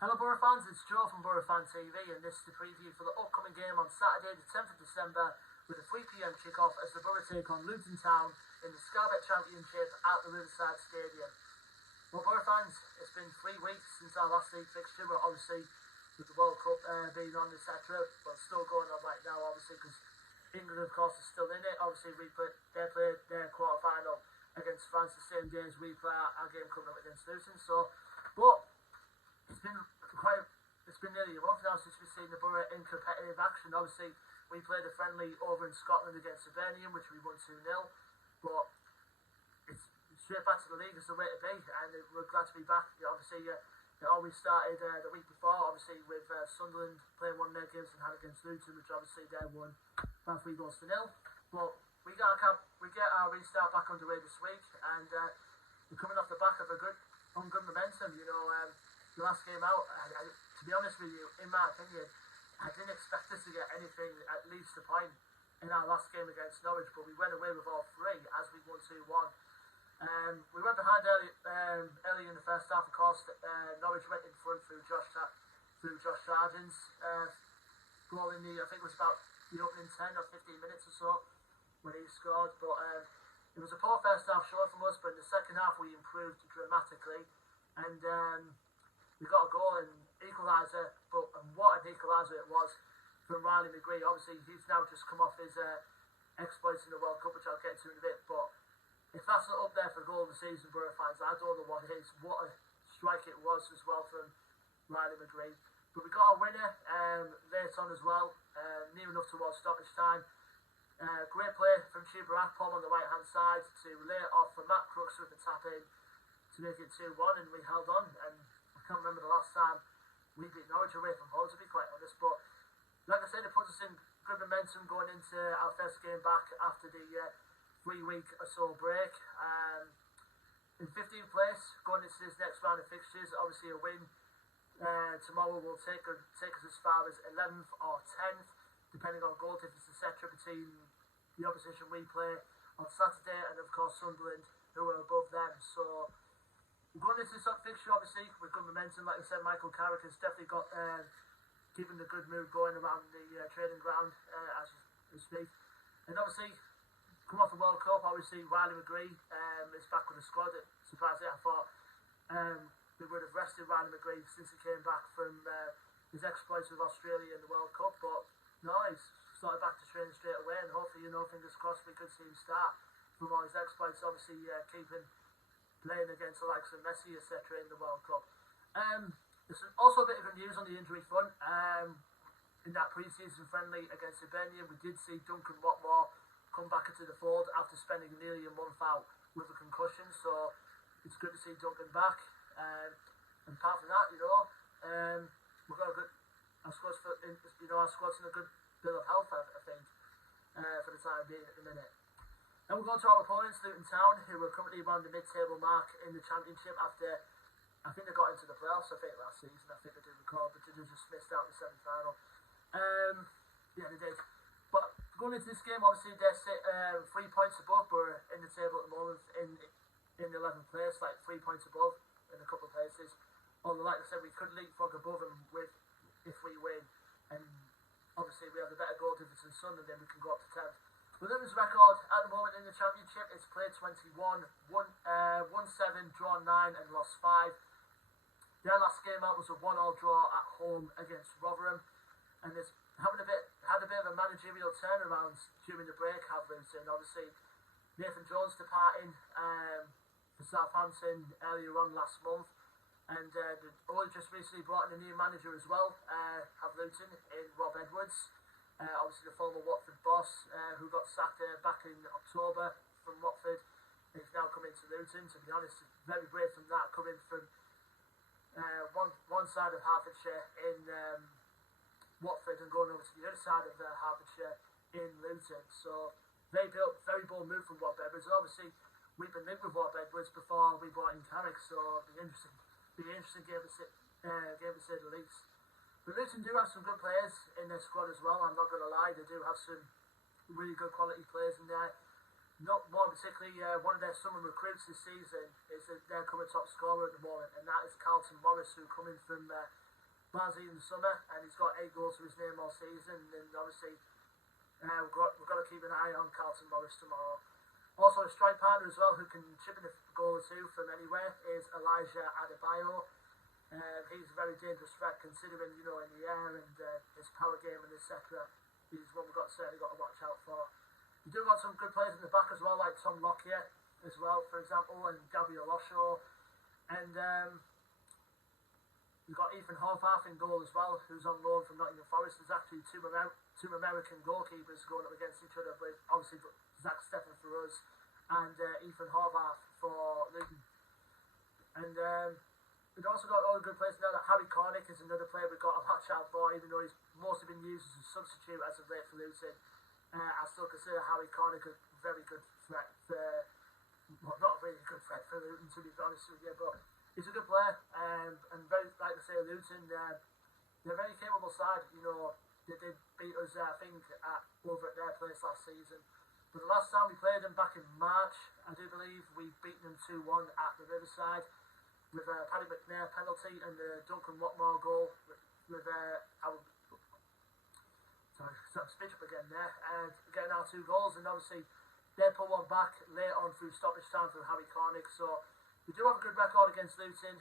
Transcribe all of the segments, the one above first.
Hello Boro fans, it's Joe from Boro Fan TV and this is the preview for the upcoming game on Saturday the 10th of December with a 3 PM kick-off as the Boro take on Luton Town in the Scarbet Championship at the Riverside Stadium. Well Boro fans, it's been 3 weeks since our last league fixture, but obviously with the World Cup being on etc, but still going on right now obviously because England of course is still in it. Obviously they played their quarter-final against France the same day as we play our game coming up against Luton, but it's been nearly a month now since we've seen the Boro in competitive action. Obviously, we played a friendly over in Scotland against Hibernian, which we won 2-0. But it's straight back to the league is the way to be, and we're glad to be back. Obviously, it always started the week before, obviously with Sunderland playing one of their games and had against Luton, which obviously they won by 3-0. But we get our restart back underway this week, and we're coming off the back of good momentum. The last game out, to be honest with you, in my opinion, I didn't expect us to get anything, at least a point, in our last game against Norwich, but we went away with all three as we won 2-1. We went behind early in the first half, of course. Norwich went in front through Josh Sargent's goal in I think it was about the opening 10 or 15 minutes or so when he scored. But it was a poor first half show from us, but in the second half we improved dramatically. And we got a goal and equaliser, and what an equaliser it was from Riley McGree. Obviously, he's now just come off his exploits in the World Cup, which I'll get to in a bit. But if that's not up there for goal of the season, Boro fans, I don't know what it is. What a strike it was as well from Riley McGree. But we got a winner late on as well, near enough towards stoppage time. Great play from Chuba Akpom on the right-hand side to lay it off for Matt Crooks with the tap in to make it 2-1, and we held on. And I can't remember the last time we beat Norwich away from home, to be quite honest. But like I said, it puts us in good momentum going into our first game back after the 3-week or so break. In 15th place, going into this next round of fixtures, obviously a win tomorrow will take us as far as 11th or 10th, depending on goal difference, etc., between the opposition we play on Saturday and of course Sunderland, who are above them. So we're going into this fixture obviously with good momentum. Like I said, Michael Carrick has definitely got given the good mood going around the training ground as we speak. And obviously, come off the World Cup, obviously Riley McGree is back with the squad. Surprisingly, I thought they would have rested Riley McGree since he came back from his exploits with Australia in the World Cup, but no, he's started back to training straight away, and hopefully, fingers crossed, we could see him start from all his exploits, obviously keeping playing against the likes of Messi, etc. in the World Cup. There's also a bit of good news on the injury front. In that pre-season friendly against Hibernian, we did see Duncan Watmore come back into the fold after spending nearly a month out with a concussion, so it's good to see Duncan back. And apart from that, we've got a good, our squad's in a good bill of health, I think, for the time being at the minute. Then we'll go to our opponents, Luton Town, who are currently around the mid-table mark in the Championship after, I think they got into the playoffs, last season, I think they did record, but they just missed out in the semi-final. Yeah, they did. But going into this game, obviously they're 3 points above, but in the table at the moment in 11th place, like 3 points above in a couple of places. Although, like I said, we could leapfrog above them if we win, and obviously we have a better goal difference than Sunderland, then we can go up to 10th. Luton's record at the moment in the Championship is played 21, won 7, drawn 9 and lost 5. Their last game out was a 1-1 draw at home against Rotherham, and it's had a bit of a managerial turnaround during the break, have Luton. Obviously, Nathan Jones departing for Southampton earlier on last month, and they've only just recently brought in a new manager as well, have Luton, in Rob Edwards. Obviously the former Watford boss, who got sacked back in October from Watford, he's now coming to Luton. To be honest, very brave from that, coming from one side of Hertfordshire in Watford and going over to the other side of Hertfordshire in Luton. So very bold move from Rob Edwards. And obviously we've been linked with Rob Edwards before we brought in Carrick, so it'll be interesting game to say the least. But Luton do have some good players in their squad as well, I'm not going to lie. They do have some really good quality players in there. Not more particularly, one of their summer recruits this season is their current top scorer at the moment, and that is Carlton Morris, who coming from Barnsley in the summer, and he's got 8 goals to his name all season. And obviously, we've got to keep an eye on Carlton Morris tomorrow. Also, a strike partner as well who can chip in a goal or two from anywhere is Elijah Adebayo. He's a very dangerous threat considering, in the air and his power game and etc. He's one we've certainly got to watch out for. We do got some good players in the back as well, like Tom Lockyer as well, for example, and Gabriel Oshaw. And we've got Ethan Horvath in goal as well, who's on loan from Nottingham Forest. There's actually two American goalkeepers going up against each other, with obviously Zach Steffen for us and Ethan Horvath for Luton. And we've also got all the good players now. That Harry Cornick is another player we've got to watch out for, even though he's mostly been used as a substitute as of late for Luton. I still consider Harry Cornick a very good threat for, well, not a really good threat for Luton, to be honest with you, but he's a good player, and very, like I say, Luton, they're a very capable side. They did beat us, I think, over at their place last season. But the last time we played them back in March, I do believe we beat them 2-1 at the Riverside with a Paddy McNair penalty and the Duncan Watmore goal with our... Sorry, speech up again there. Getting our 2 goals, and obviously they put one back late on through stoppage time from Harry Cornick. So we do have a good record against Luton,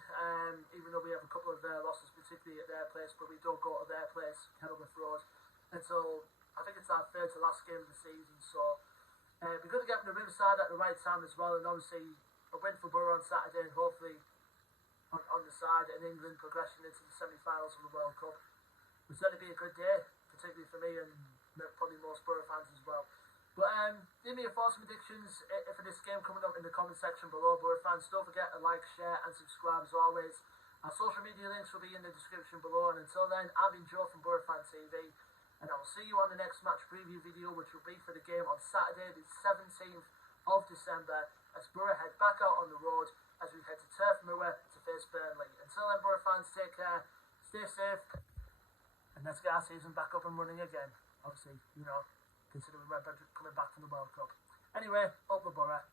even though we have a couple of losses, particularly at their place, but we don't go to their place, Kenilworth Road, until I think it's our 3rd to last game of the season. So it'd be good to get from the Riverside at the right time as well, and obviously a win for Boro on Saturday, and hopefully on the side in England progression into the semi-finals of the World Cup. It would certainly be a good day, particularly for me and probably most Boro fans as well. But give me your thoughts and predictions for this game coming up in the comment section below, Boro fans. Don't forget to like, share and subscribe as always. Our social media links will be in the description below, and until then, I've been Joe from Boro Fan TV, and I will see you on the next match preview video, which will be for the game on Saturday the 17th of December, as Boro head back out on the road as we head to Turf Moor to face Burnley. Until then, Boro fans, take care, stay safe, and let's get our season back up and running again. Obviously, considering we're coming back from the World Cup. Anyway, up the Boro.